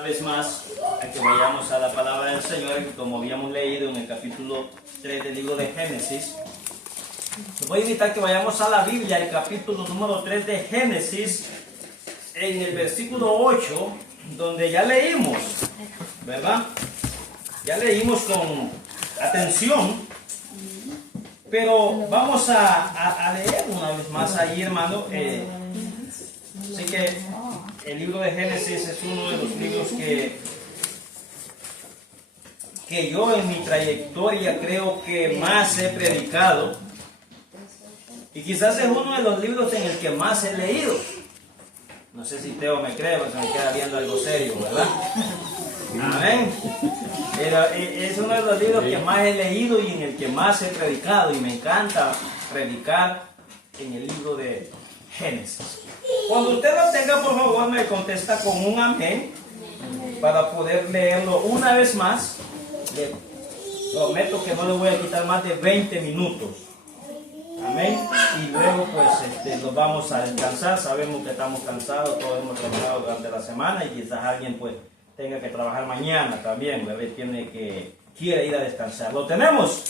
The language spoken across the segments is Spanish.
Una vez más, a que vayamos a la palabra del Señor, que como habíamos leído en el capítulo 3 del libro de Génesis, les voy a invitar que vayamos a la Biblia, el capítulo número 3 de Génesis, en el versículo 8, donde ya leímos, ¿verdad? Ya leímos con atención, pero vamos a leer una vez más ahí, hermano. Así que el libro de Génesis es uno de los libros que yo en mi trayectoria creo que más he predicado, y quizás es uno de los libros en el que más he leído. No sé si Teo me cree, porque se me queda viendo algo serio, ¿verdad? Amén. Pero es uno de los libros que más he leído y en el que más he predicado, y me encanta predicar en el libro de Génesis. Cuando usted lo tenga, por favor, me contesta con un amén para poder leerlo una vez más. Le prometo que no le voy a quitar más de 20 minutos. Amén. Y luego pues nos vamos a descansar. Sabemos que estamos cansados, todos hemos trabajado durante la semana, y quizás alguien pues tenga que trabajar mañana también, ¿verdad? Quiere ir a descansar. ¿Lo tenemos?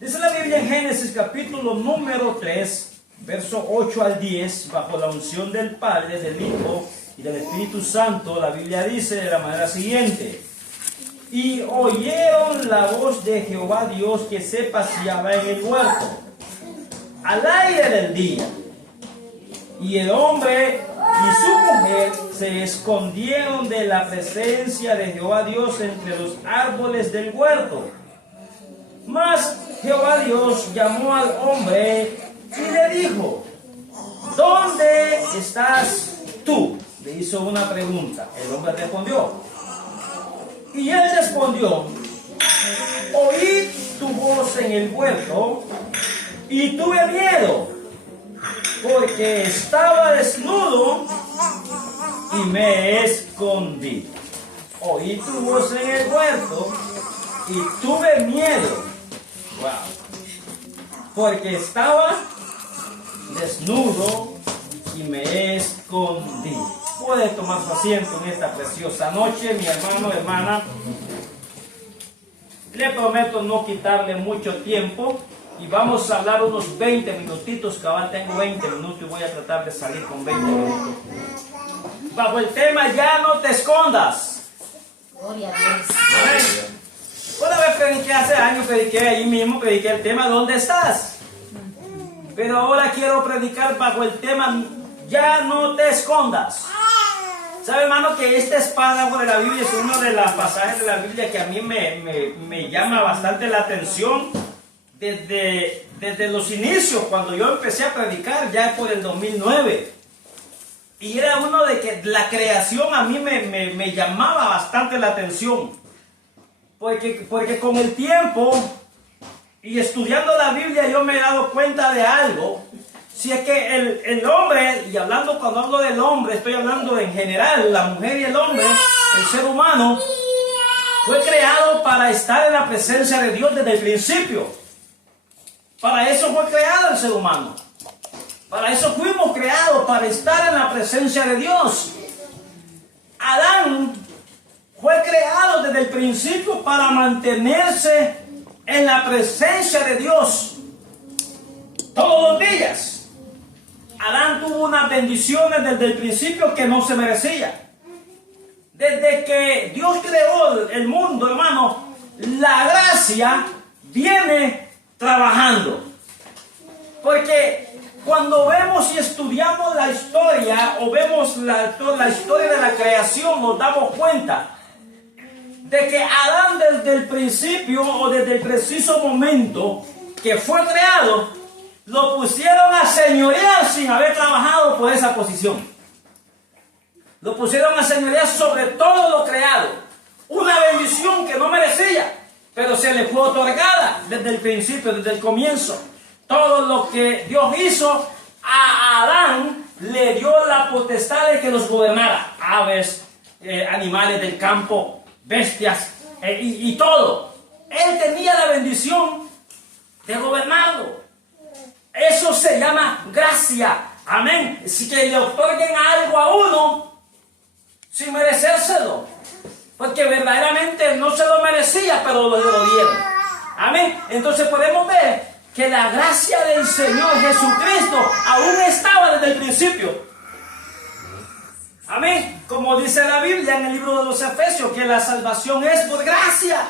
Dice la Biblia en Génesis capítulo número 3, verso 8 al 10, bajo la unción del Padre, del Hijo y del Espíritu Santo. La Biblia dice de la manera siguiente: y oyeron la voz de Jehová Dios que se paseaba en el huerto al aire del día, y el hombre y su mujer se escondieron de la presencia de Jehová Dios entre los árboles del huerto. Mas Jehová Dios llamó al hombre y le dijo: ¿dónde estás tú? Le hizo una pregunta. El hombre respondió. Y él respondió: oí tu voz en el huerto y tuve miedo, porque estaba desnudo y me escondí. Oí tu voz en el huerto y tuve miedo. Wow. Porque estaba desnudo y me escondí. Puede tomar su asiento en esta preciosa noche, mi hermano, hermana. Le prometo no quitarle mucho tiempo, y vamos a hablar unos 20 minutitos. Cabal, tengo 20 minutos y voy a tratar de salir con 20 minutos. Bajo el tema "ya no te escondas". Gloria a Dios. Amén. Una vez prediqué hace años, prediqué ahí mismo, prediqué el tema "¿dónde estás?". Pero ahora quiero predicar bajo el tema "ya no te escondas". ¿Sabe, hermano, que este párrafo de la Biblia es uno de los pasajes de la Biblia que a mí me llama bastante la atención desde los inicios, cuando yo empecé a predicar ya por el 2009? Y era uno de que la creación a mí me llamaba bastante la atención, porque con el tiempo y estudiando la Biblia yo me he dado cuenta de algo. Si es que el hombre, y hablando, cuando hablo del hombre, estoy hablando en general, la mujer y el hombre, el ser humano, fue creado para estar en la presencia de Dios desde el principio. Para eso fue creado el ser humano. Para eso fuimos creados, para estar en la presencia de Dios. Adán fue creado desde el principio para mantenerse en la presencia de Dios todos los días. Adán tuvo unas bendiciones desde el principio que no se merecía. Desde que Dios creó el mundo, hermano, la gracia viene trabajando. Porque cuando vemos y estudiamos la historia, o vemos la historia de la creación, nos damos cuenta de que Adán, desde el principio o desde el preciso momento que fue creado, lo pusieron a señorear sin haber trabajado por esa posición. Lo pusieron a señorear sobre todo lo creado. Una bendición que no merecía, pero se le fue otorgada desde el principio, desde el comienzo. Todo lo que Dios hizo a Adán, le dio la potestad de que los gobernara. Aves, animales del campo, bestias y todo. Él tenía la bendición de gobernarlo. Eso se llama gracia. Amén. Si que le otorguen algo a uno, sin merecérselo, porque verdaderamente no se lo merecía, pero lo dieron. Amén. Entonces podemos ver que la gracia del Señor Jesucristo aún estaba desde el principio. Amén. Como dice la Biblia en el libro de los Efesios, que la salvación es por gracia.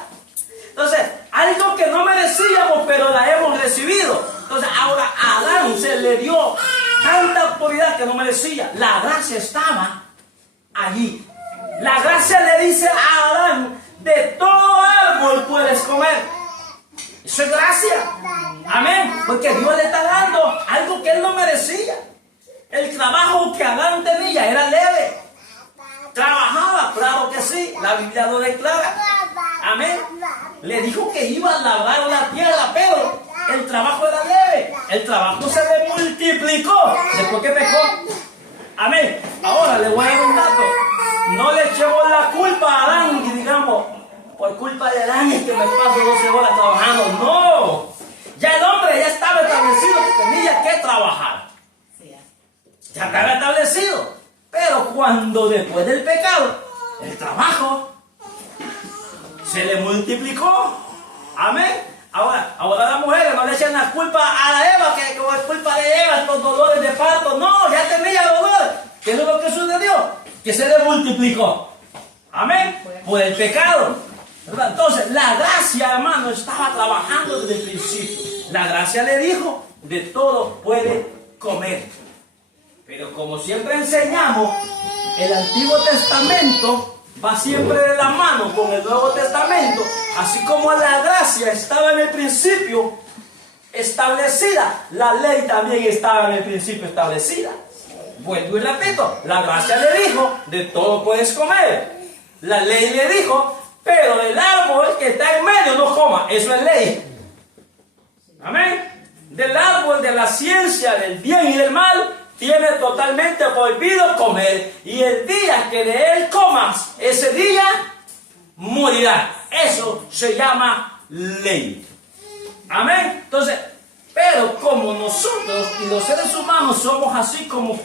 Entonces, algo que no merecíamos, pero la hemos recibido. Entonces, ahora a Adán se le dio tanta autoridad que no merecía. La gracia estaba allí. La gracia le dice a Adán: de todo árbol puedes comer. Eso es gracia. Amén. Porque Dios le está dando algo que él no merecía. El trabajo que Adán tenía era leve. Trabajaba, claro que sí. La Biblia lo declara. Amén. Le dijo que iba a labrar la tierra, pero el trabajo era leve. El trabajo se le multiplicó después que pecó. Amén. Ahora le voy a dar un dato. No le echemos la culpa a Adán y digamos, por culpa de Adán es que me paso 12 horas trabajando. No. Ya el hombre ya estaba establecido que tenía que trabajar. Ya estaba establecido. Pero cuando después del pecado, el trabajo se le multiplicó. Amén. Ahora las mujeres no le echan la culpa a la Eva, que es culpa de Eva, estos dolores de parto. No, ya tenía dolor. ¿Qué es lo que sucedió? Que se le multiplicó. Amén. Por el pecado. ¿Verdad? Entonces, la gracia, hermano, estaba trabajando desde el principio. La gracia le dijo: de todo puede comer. Pero como siempre enseñamos, el Antiguo Testamento va siempre de la mano con el Nuevo Testamento. Así como la gracia estaba en el principio establecida, la ley también estaba en el principio establecida. Vuelvo y repito, la gracia le dijo: de todo puedes comer. La ley le dijo: pero del árbol que está en medio no coma. Eso es ley. Amén. Del árbol de la ciencia del bien y del mal tiene totalmente prohibido comer, y el día que de él comas, ese día morirá. Eso se llama ley. Amén. Entonces, pero como nosotros y los seres humanos somos así, como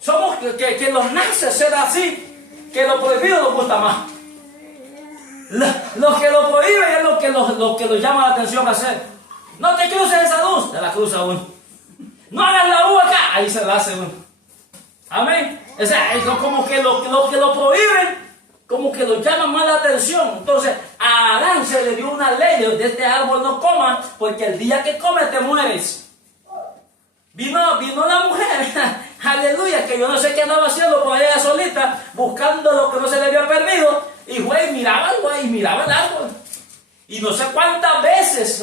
somos que nos nace ser así, que lo prohibido nos gusta más. Lo que lo prohíben es lo que nos llama la atención a hacer. No te cruces esa luz, te la cruza uno. No hagas la U acá, ahí se la hace uno. Amén. O sea, como que lo prohíben, como que lo llaman más la atención. Entonces, a Adán se le dio una ley: de este árbol no comas, porque el día que comes te mueres. Vino la mujer, aleluya, que yo no sé qué andaba haciendo por allá solita, buscando lo que no se le había perdido, y güey, miraba el árbol. Y no sé cuántas veces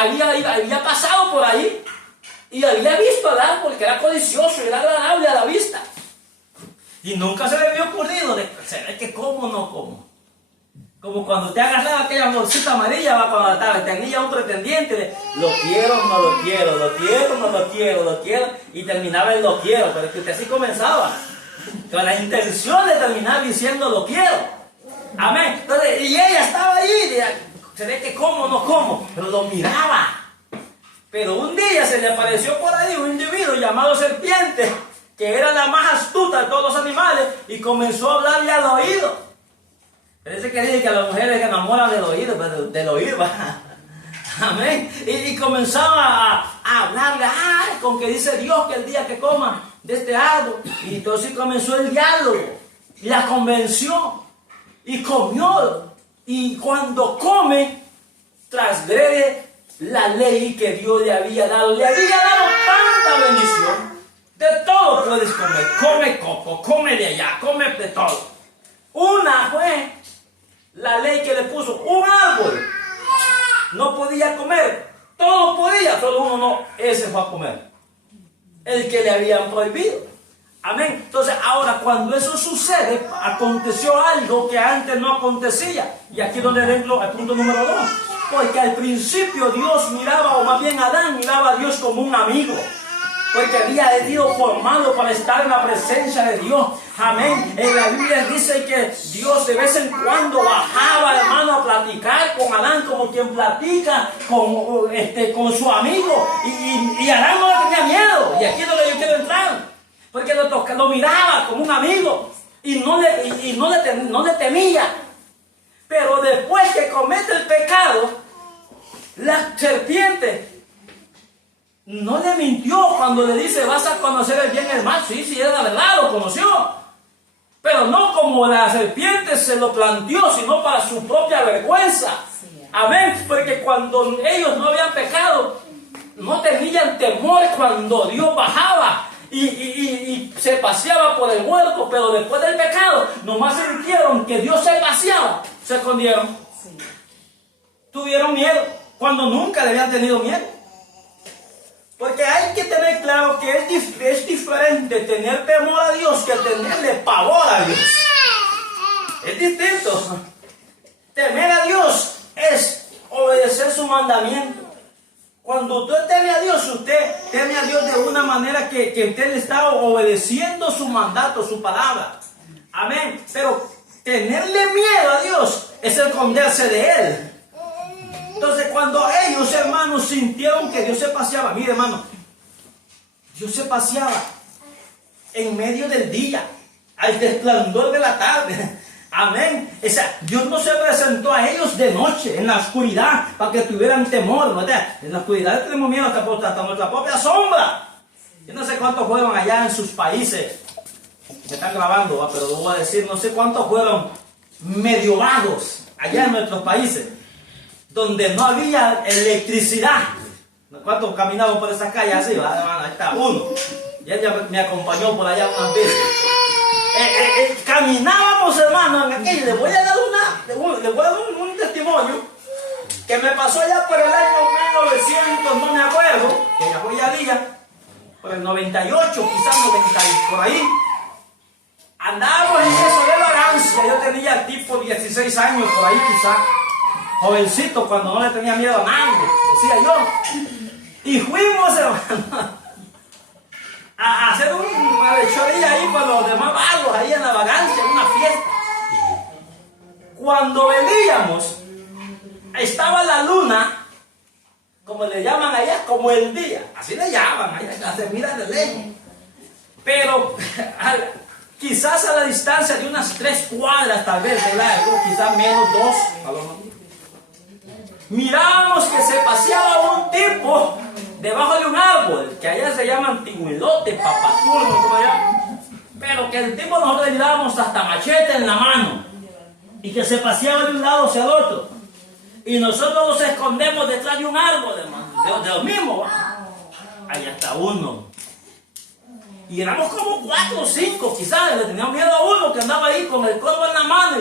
había pasado por ahí. Y había visto al árbol, que era codicioso y era agradable a la vista. Y nunca se le había ocurrido ¿será que como o no como? Como cuando te agarraba aquella bolsita amarilla, cuando tenía un pretendiente, lo quiero, no lo quiero, lo quiero, no lo quiero, lo quiero, y terminaba en lo quiero. Pero es que usted así comenzaba, con la intención de terminar diciendo lo quiero. Amén. Entonces, y ella estaba allí, ¿será que como o no como? Pero lo miraba. Pero un día se le apareció por ahí un individuo llamado Serpiente, que era la más astuta de todos los animales, y comenzó a hablarle al oído. Parece que dice que a las mujeres se enamoran del oído, pero del oído. Amén. Y comenzaba a hablarle, con que dice Dios que el día que coma de este árbol. Y entonces comenzó el diálogo, y la convenció, y comió. Y cuando come, transgrede la ley que Dios le había dado. Le había dado tanta bendición. De todo puedes comer. Come coco, come de allá, come de todo. Una fue la ley que le puso: un árbol no podía comer. Todo podía, solo uno no. Ese fue a comer, el que le habían prohibido. Amén. Entonces ahora, cuando eso sucede, aconteció algo que antes no acontecía. Y aquí donde dentro el punto número 2. Porque al principio Dios miraba, o más bien Adán miraba a Dios como un amigo. Porque había sido formado para estar en la presencia de Dios. Amén. En la Biblia dice que Dios de vez en cuando bajaba, hermano, a platicar con Adán, como quien platica con su amigo. Y Adán no le tenía miedo. Y aquí es donde yo quiero entrar. Porque lo miraba como un amigo. y no le temía. Pero después que comete el pecado, la serpiente no le mintió cuando le dice: vas a conocer el bien y el mal. Sí, era la verdad, lo conoció. Pero no como la serpiente se lo planteó, sino para su propia vergüenza. Amén. Porque cuando ellos no habían pecado, no tenían temor cuando Dios bajaba y se paseaba por el huerto. Pero después del pecado, nomás sintieron que Dios se paseaba, se escondieron. Tuvieron miedo cuando nunca le habían tenido miedo. Porque hay que tener claro que es diferente tener temor a Dios que tenerle pavor a Dios. Es distinto. Temer a Dios es obedecer su mandamiento. Cuando usted teme a Dios, usted teme a Dios de una manera que usted le está obedeciendo su mandato, su palabra. Amén. Pero tenerle miedo a Dios es esconderse de Él. Entonces, cuando ellos, hermanos, sintieron que Dios se paseaba, mire, hermano, Dios se paseaba en medio del día, al resplandor de la tarde. Amén. O sea, Dios no se presentó a ellos de noche, en la oscuridad, para que tuvieran temor, ¿verdad? En la oscuridad tenemos miedo hasta nuestra propia sombra. Yo no sé cuántos fueron allá en sus países. Me están grabando, ¿va? Pero lo voy a decir, no sé cuántos fueron medio vagos allá en nuestros países, donde no había electricidad. ¿Cuántos caminaban por esa calle así? Ahí está, uno. Y ella me acompañó por allá unas veces. Caminábamos, hermano, en aquello. Les voy a dar un testimonio que me pasó allá por el año 1900, no me acuerdo, que ya fue ya día, por el 98, quizás 90, por ahí. Andábamos en eso de vagancia. Yo tenía tipo 16 años por ahí, quizás. Jovencito, cuando no le tenía miedo a nadie, decía yo. Y fuimos, hermano, a hacer un malhechorilla ahí con los demás vagos, ahí en la vagancia, en una fiesta. Cuando veníamos, estaba la luna, como le llaman allá, como el día. Así le llaman, allá se mira de lejos. Pero quizás a la distancia de unas 3 cuadras, tal vez, ¿verdad? Quizás menos 2, a lo mejor. Mirábamos que se paseaba un tipo debajo de un árbol, que allá se llama antiguilote, papaturno, como allá. Pero que el tipo nosotros le dábamos hasta machete en la mano, y que se paseaba de un lado hacia el otro. Y nosotros nos escondemos detrás de un árbol, hermano, de los mismos. Ahí está uno. Y éramos como 4 o 5, quizás, le teníamos miedo a uno que andaba ahí con el codo en la mano.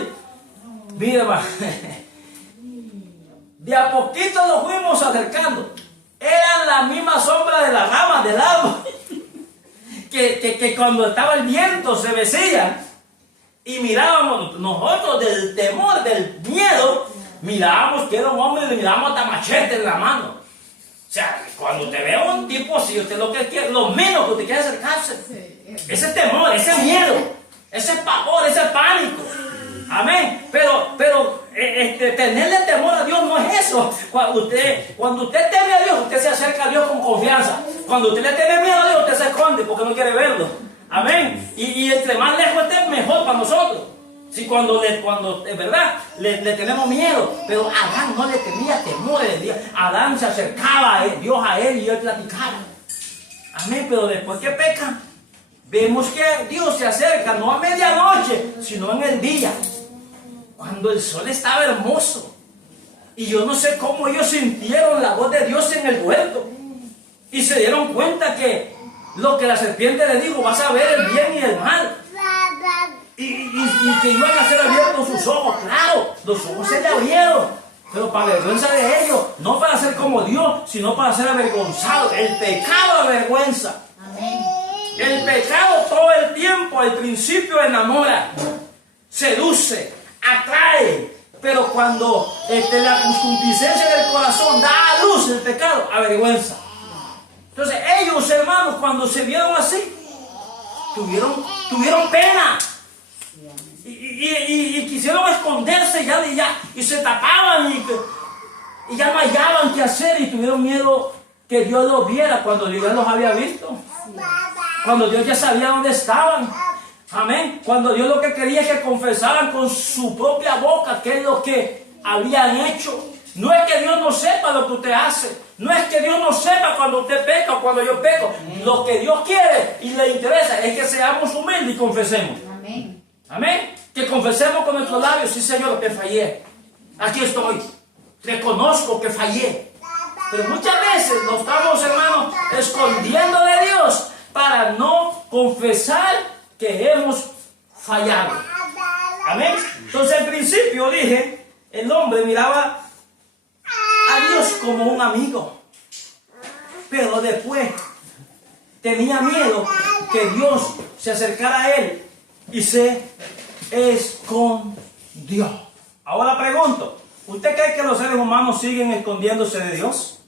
Mira, hermano. De a poquito nos fuimos acercando. Eran la misma sombra de las ramas del árbol. que cuando estaba el viento se mecían. Y mirábamos, nosotros del temor, del miedo, mirábamos que era un hombre y le mirábamos hasta machete en la mano. O sea, cuando te ve un tipo así, usted lo que quiere, lo menos que usted quiere acercarse. Ese temor, ese miedo, ese pavor, ese pánico. Amén. Pero tenerle temor a Dios no es eso. Cuando usted teme a Dios, usted se acerca a Dios con confianza. Cuando usted le tiene miedo a Dios, usted se esconde porque no quiere verlo. Amén. Y entre más lejos esté, mejor para nosotros. Si cuando es verdad, le tenemos miedo. Pero Adán no le tenía temor de Dios. Adán se acercaba a Dios a él y él platicaba. Amén. Pero después que peca, vemos que Dios se acerca no a medianoche, sino en el día, cuando el sol estaba hermoso. Y yo no sé cómo ellos sintieron la voz de Dios en el huerto. Y se dieron cuenta que lo que la serpiente le dijo: vas a ver el bien y el mal. Y que iban a ser abiertos sus ojos. Claro, los ojos se le abrieron. Pero para vergüenza de ellos. No para ser como Dios, sino para ser avergonzados. El pecado avergüenza. El pecado todo el tiempo, al principio enamora, seduce, atrae, pero cuando la concupiscencia del corazón da a luz el pecado, avergüenza. Entonces ellos, hermanos, cuando se vieron así, tuvieron pena y quisieron esconderse y se tapaban y ya no hallaban qué hacer y tuvieron miedo que Dios los viera cuando Dios los había visto. Cuando Dios ya sabía dónde estaban. Amén. Cuando Dios lo que quería es que confesaran con su propia boca qué es lo que habían hecho. No es que Dios no sepa lo que usted hace. No es que Dios no sepa cuando usted peca o cuando yo peco. Lo que Dios quiere y le interesa es que seamos humildes y confesemos. Amén. Amén. Que confesemos con nuestros labios, sí Señor, que fallé. Aquí estoy. Reconozco que fallé. Pero muchas veces nos estamos, hermanos, escondiendo de Dios para no confesar que hemos fallado. Amén. Entonces al principio dije, el hombre miraba a Dios como un amigo. Pero después tenía miedo que Dios se acercara a él y se escondió. Ahora pregunto, ¿usted cree que los seres humanos siguen escondiéndose de Dios?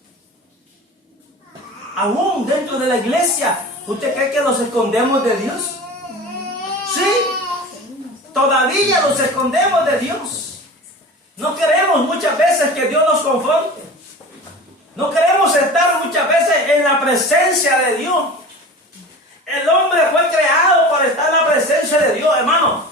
Aún dentro de la iglesia, ¿usted cree que los escondemos de Dios? Sí, todavía los escondemos de Dios. No queremos muchas veces que Dios nos confronte. No queremos estar muchas veces en la presencia de Dios. El hombre fue creado para estar en la presencia de Dios, hermano.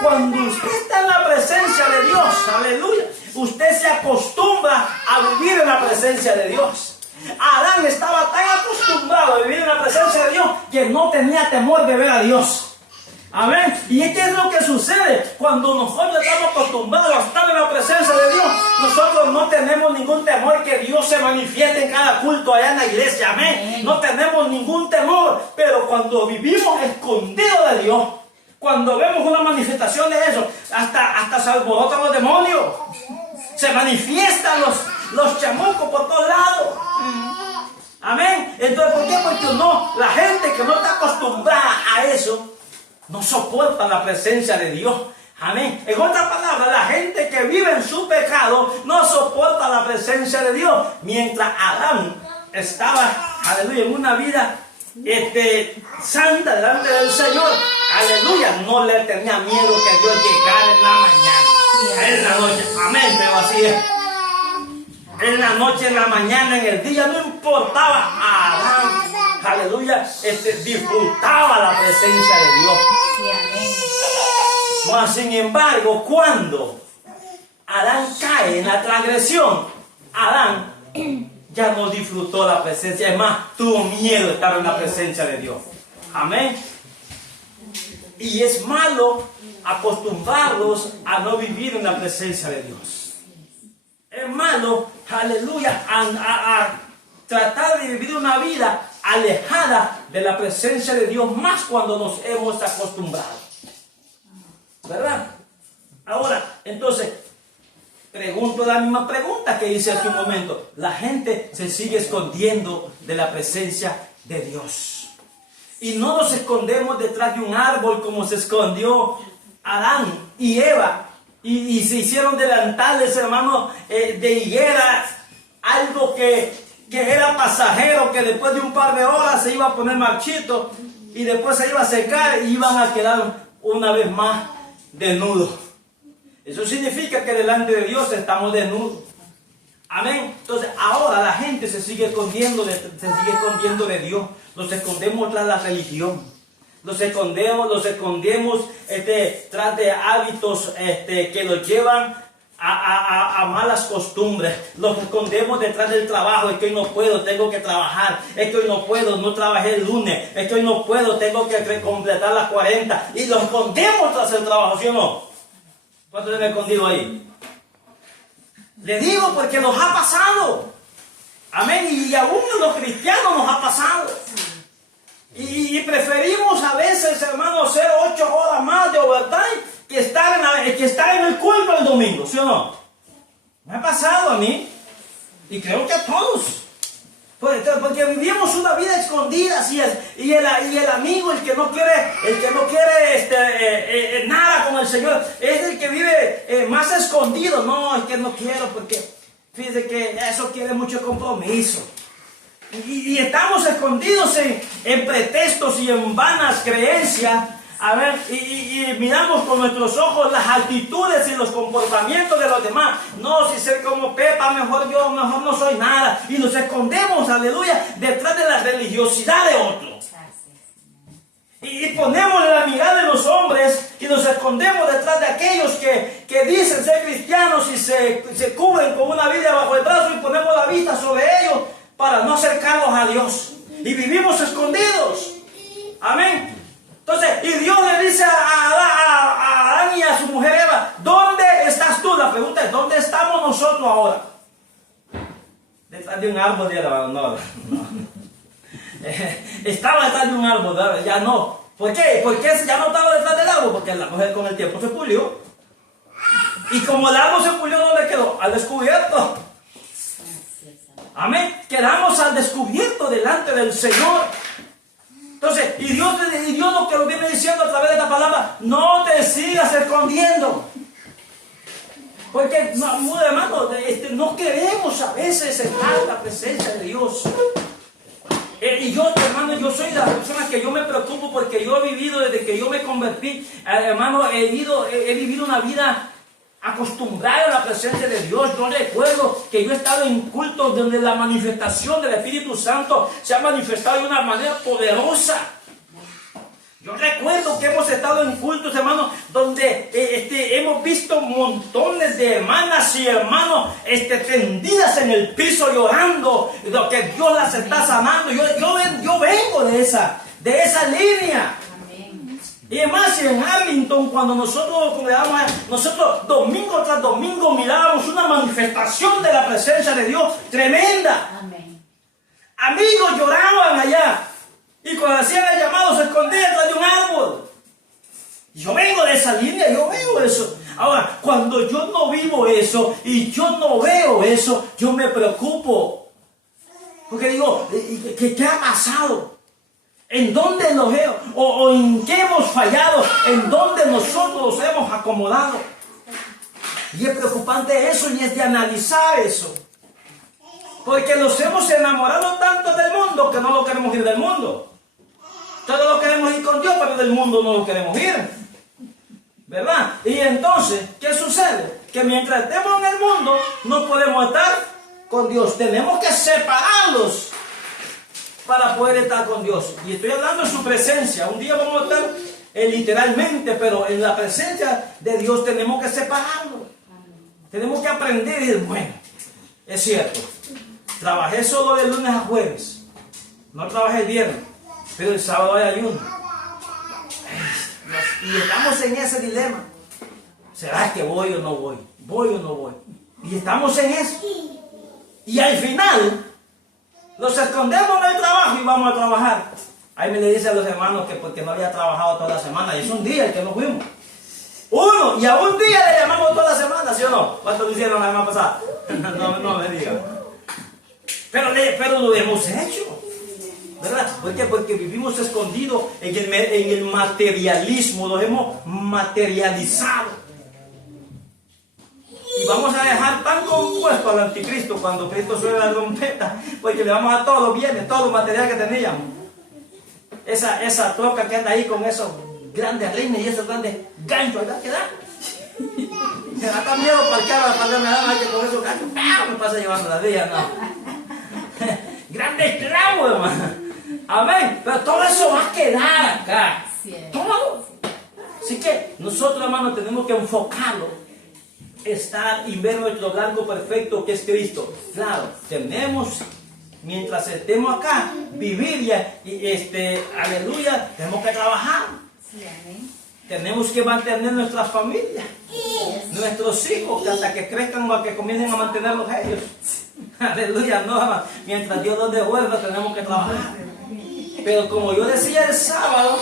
Cuando usted está en la presencia de Dios, aleluya, usted se acostumbra a vivir en la presencia de Dios. Adán estaba tan acostumbrado a vivir en la presencia de Dios que no tenía temor de ver a Dios. Amén. ¿Y qué es lo que sucede? Cuando nosotros estamos acostumbrados a estar en la presencia de Dios, nosotros no tenemos ningún temor que Dios se manifieste en cada culto allá en la iglesia. Amén. No tenemos ningún temor. Pero cuando vivimos escondidos de Dios, cuando vemos una manifestación de eso, hasta se alborotan los demonios. Se manifiestan los chamucos por todos lados. Amén. Entonces, ¿por qué? Porque la gente que no está acostumbrada a eso, no soporta la presencia de Dios. Amén. En otras palabras, la gente que vive en su pecado no soporta la presencia de Dios. Mientras Adán estaba, aleluya, en una vida santa delante del Señor, aleluya, no le tenía miedo que Dios llegara en la mañana, en la noche. Amén, pero así es. En la noche, en la mañana, en el día, no importaba a Adán. Aleluya, disfrutaba la presencia de Dios. Mas sin embargo, cuando Adán cae en la transgresión, Adán ya no disfrutó la presencia. Es más, tuvo miedo de estar en la presencia de Dios. Amén. Y es malo acostumbrarlos a no vivir en la presencia de Dios. Es malo, aleluya, a tratar de vivir una vida alejada de la presencia de Dios, más cuando nos hemos acostumbrado. ¿Verdad? Ahora, entonces, pregunto la misma pregunta que hice hace un momento. La gente se sigue escondiendo de la presencia de Dios. Y no nos escondemos detrás de un árbol como se escondió Adán y Eva. Y se hicieron delantales, hermanos, de higuera, algo que era pasajero, que después de un par de horas se iba a poner marchito y después se iba a secar y iban a quedar una vez más desnudos. Eso significa que delante de Dios estamos desnudos. Amén. Entonces ahora la gente se sigue escondiendo de Dios. Nos escondemos tras la religión. Nos escondemos tras de hábitos que nos llevan a malas costumbres. Nos escondemos detrás del trabajo. Es que hoy no puedo, tengo que trabajar. Es que hoy no puedo, no trabajé el lunes. Es que hoy no puedo, tengo que completar las 40. Y nos escondemos tras el trabajo, ¿sí o no? ¿Cuántos se han escondido ahí? Le digo porque nos ha pasado. Amén. Y aún los cristianos nos ha pasado. Y preferimos a veces, hermanos, hacer 8 horas más de overtime que estar en el culto el domingo, ¿sí o no? Me ha pasado a mí, y creo que a todos. Porque vivimos una vida escondida, así es. Y el amigo, el que no quiere nada con el Señor, es el que vive más escondido. No, es que no quiero, porque fíjese que eso quiere mucho compromiso. Y estamos escondidos en pretextos y en vanas creencias. A ver, y miramos con nuestros ojos las actitudes y los comportamientos de los demás. No, si ser como Pepa, mejor no soy nada. Y nos escondemos, aleluya, detrás de la religiosidad de otros. Y ponemos la mirada en los hombres y nos escondemos detrás de aquellos que dicen ser cristianos y se cubren con una Biblia bajo el brazo y ponemos la vista sobre ellos para no acercarlos a Dios. Y vivimos escondidos. Amén. Entonces, y Dios le dice a Adán y a su mujer Eva, ¿dónde estás tú? La pregunta es, ¿dónde estamos nosotros ahora? Detrás de un árbol, no. Estaba detrás de un árbol, ya no. ¿Por qué? Porque ya no estaba detrás del árbol, porque la mujer con el tiempo se pulió. Y como el árbol se pulió, ¿dónde quedó? Al descubierto. Amén. Quedamos al descubierto delante del Señor. Entonces, y Dios lo que lo viene diciendo a través de esta palabra, no te sigas escondiendo. Porque, hermano, no queremos a veces estar en la presencia de Dios. Y yo, hermano, yo soy la persona que yo me preocupo porque yo he vivido desde que yo me convertí, hermano, he vivido una vida acostumbrada a la presencia de Dios. Yo recuerdo que yo he estado en cultos donde la manifestación del Espíritu Santo se ha manifestado de una manera poderosa. Yo recuerdo que hemos estado en cultos, hermanos, donde hemos visto montones de hermanas y hermanos tendidas en el piso llorando, lo que Dios las está sanando. Yo vengo de esa línea. Amén. Y además en Arlington, cuando nosotros domingo tras domingo mirábamos una manifestación de la presencia de Dios tremenda. Amén. Amigos lloraban allá. Y cuando hacían el llamado se escondían detrás de un árbol. Yo vengo de esa línea, yo veo eso. Ahora, cuando yo no vivo eso y yo no veo eso, yo me preocupo. Porque digo, ¿qué ha pasado? ¿En dónde nos o en qué hemos fallado? ¿En dónde nosotros nos hemos acomodado? Y es preocupante eso y es de analizar eso. Porque nos hemos enamorado tanto del mundo que no lo queremos ir del mundo. Todos lo queremos ir con Dios, pero del mundo no lo queremos ir. ¿Verdad? Y entonces, ¿qué sucede? Que mientras estemos en el mundo, no podemos estar con Dios. Tenemos que separarlos para poder estar con Dios. Y estoy hablando de su presencia. Un día vamos a estar literalmente, pero en la presencia de Dios tenemos que separarlos. Tenemos que aprender y decir, bueno, es cierto, trabajé solo de lunes a jueves. No trabajé el viernes. Pero el sábado hay ayuno. Y estamos en ese dilema. ¿Será que voy o no voy? ¿Voy o no voy? Y estamos en eso. Y al final, nos escondemos en el trabajo y vamos a trabajar. Ahí me le dice a los hermanos que porque no había trabajado toda la semana. Y es un día el que nos fuimos. Uno, y a un día le llamamos toda la semana, ¿sí o no? ¿Cuántos lo hicieron la semana pasada? No me digan. Pero lo hemos hecho. ¿Verdad? ¿Por qué? Porque vivimos escondidos en el materialismo, lo hemos materializado. Y vamos a dejar tan compuesto al anticristo cuando Cristo suene la trompeta, porque le vamos a dar todo los bienes, todo el material que teníamos. Esa troca que anda ahí con esos grandes rines y esos grandes ganchos, ¿verdad? ¿Qué da? Me da tan miedo parquear para me da más que con esos ganchos. Me pasa llevando la vida, no. Grandes clavos, hermano. Amén. Pero todo eso va a quedar acá. Todo. Así que nosotros, hermanos, tenemos que enfocarlo. Estar y ver nuestro blanco perfecto que es Cristo. Claro, tenemos, mientras estemos acá, vivir y aleluya, tenemos que trabajar. Sí, amén. Tenemos que mantener nuestras familias, nuestros hijos, hasta que crezcan o que comiencen a mantenerlos ellos. Aleluya, no, mientras Dios nos dé fuerza, tenemos que trabajar. Pero como yo decía el sábado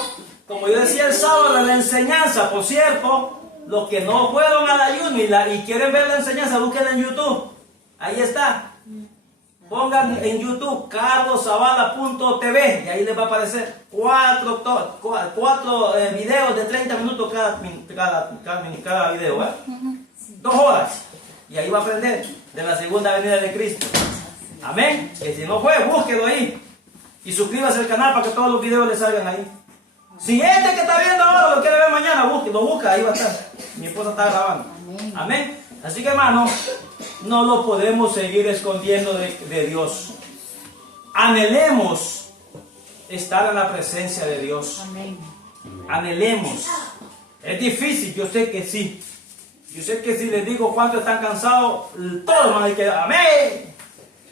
en la enseñanza, por cierto, los que no fueron al ayuno y quieren ver la enseñanza, busquen en YouTube. Ahí está. Pongan en YouTube carloszavala.tv y ahí les va a aparecer cuatro videos de 30 minutos cada video, ¿eh? 2 horas. Y ahí va a aprender de la segunda venida de Cristo. Amén. Que si no fue, búsquelo ahí. Y suscríbase al canal para que todos los videos le salgan ahí. Si este que está viendo ahora lo quiere ver mañana, lo busca, ahí va a estar. Mi esposa está grabando. Amén. Amén. Así que, hermano, no lo podemos seguir escondiendo de Dios. Anhelemos estar en la presencia de Dios. Amén. Anhelemos. Es difícil, yo sé que sí. Yo sé que si les digo cuántos están cansados, todos van a decir amén.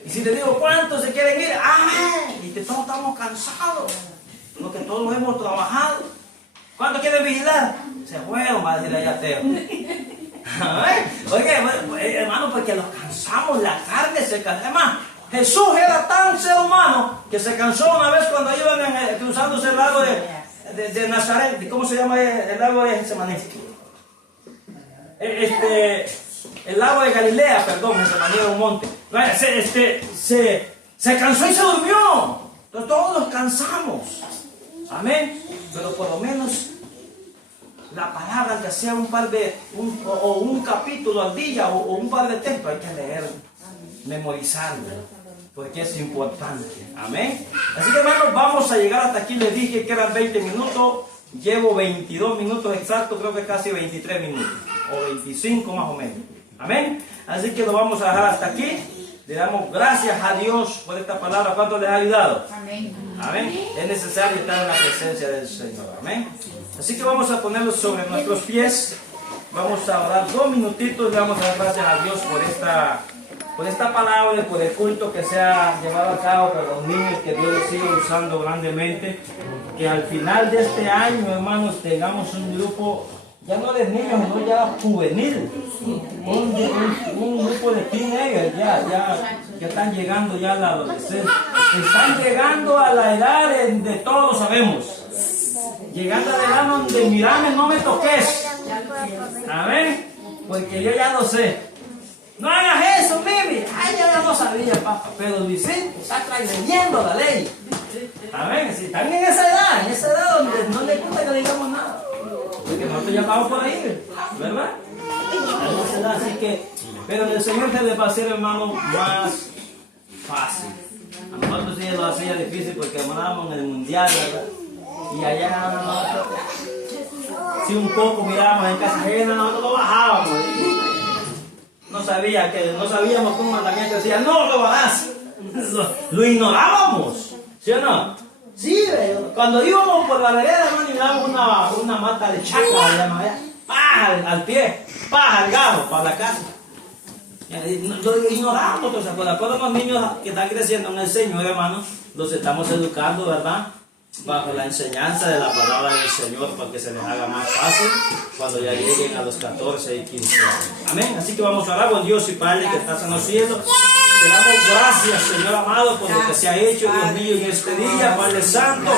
Y si les digo cuántos se quieren ir, amén. Y que todos estamos cansados, porque todos hemos trabajado. ¿Cuántos quieren vigilar? Se fueron, va a decir allá ateo. Oye, hermano, porque los cansamos, la carne se cansa. Además, Jesús era tan ser humano que se cansó una vez cuando iban cruzándose el lago de Nazaret. ¿Cómo se llama el lago de Getsemaní? El lago de Galilea, perdón, Getsemaní era un monte. Se cansó y se durmió. Entonces todos nos cansamos. Amén. Pero por lo menos la palabra, que sea un capítulo al día o un par de textos, hay que leerlo, memorizarlo, porque es importante. Amén. Así que hermanos, vamos a llegar hasta aquí. Les dije que eran 20 minutos. Llevo 22 minutos exactos, creo que casi 23 minutos, o 25 más o menos. Amén. Así que lo vamos a dejar hasta aquí. Le damos gracias a Dios por esta palabra. ¿Cuánto les ha ayudado? Amén. Amén. Es necesario estar en la presencia del Señor. Amén. Así que vamos a ponerlos sobre nuestros pies. Vamos a orar 2 minutitos. Le vamos a dar gracias a Dios por esta palabra y por el culto que se ha llevado a cabo para los niños, que Dios los siga usando grandemente. Que al final de este año, hermanos, tengamos un grupo, ya no de niños, sino ya juvenil, un grupo de teenagers, ya están llegando ya a la adolescencia, están llegando a la edad de todos sabemos, llegando a la edad donde mirame, no me toques, amén, porque yo ya lo sé. No hagas eso, Mimi. Ay, ya no sabía, papá. Pero Luisín está trayendo la ley. Amén. Si están en esa edad donde no le gusta que le digamos nada. Porque nosotros ya vamos por ahí, ¿verdad? En esa edad, así que, pero el Señor se les va a hacer, hermano, más fácil. A nosotros sí lo hacía difícil porque andábamos en el mundial, ¿verdad? Y allá nosotros, si un poco mirábamos en casa ajena, nosotros lo bajábamos. No sabíamos que un mandamiento decía, no robarás. Lo ignorábamos, ¿sí o no? Sí, cuando íbamos por la vereda, hermano, mirábamos una mata de chacra, paja al pie, paja al gajo, para la casa. Lo ignorábamos, entonces, por acuerdo los niños que están creciendo en el Señor, hermano, los estamos educando, ¿verdad? Bajo la enseñanza de la palabra del Señor, para que se les haga más fácil cuando ya lleguen a los 14 y 15 años. Amén. Así que vamos a orar con Dios y Padre que estás en los cielos. Te damos gracias, Señor amado, por lo que se ha hecho, Dios mío, en este día, Padre Santo.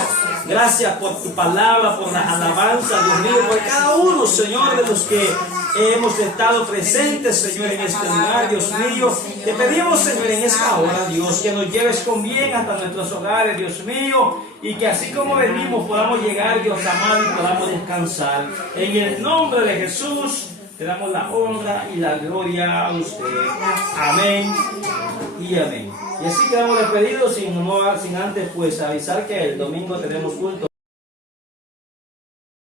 Gracias por tu palabra, por las alabanzas, Dios mío, por cada uno, Señor, de los que hemos estado presentes, Señor, en este lugar, Dios mío. Te pedimos, Señor, en esta hora, Dios, que nos lleves con bien hasta nuestros hogares, Dios mío, y que así como venimos podamos llegar, Dios amado, y podamos descansar. En el nombre de Jesús, te damos la honra y la gloria a usted. Amén y amén. Y así quedamos despedidos sin antes pues avisar que el domingo tenemos culto.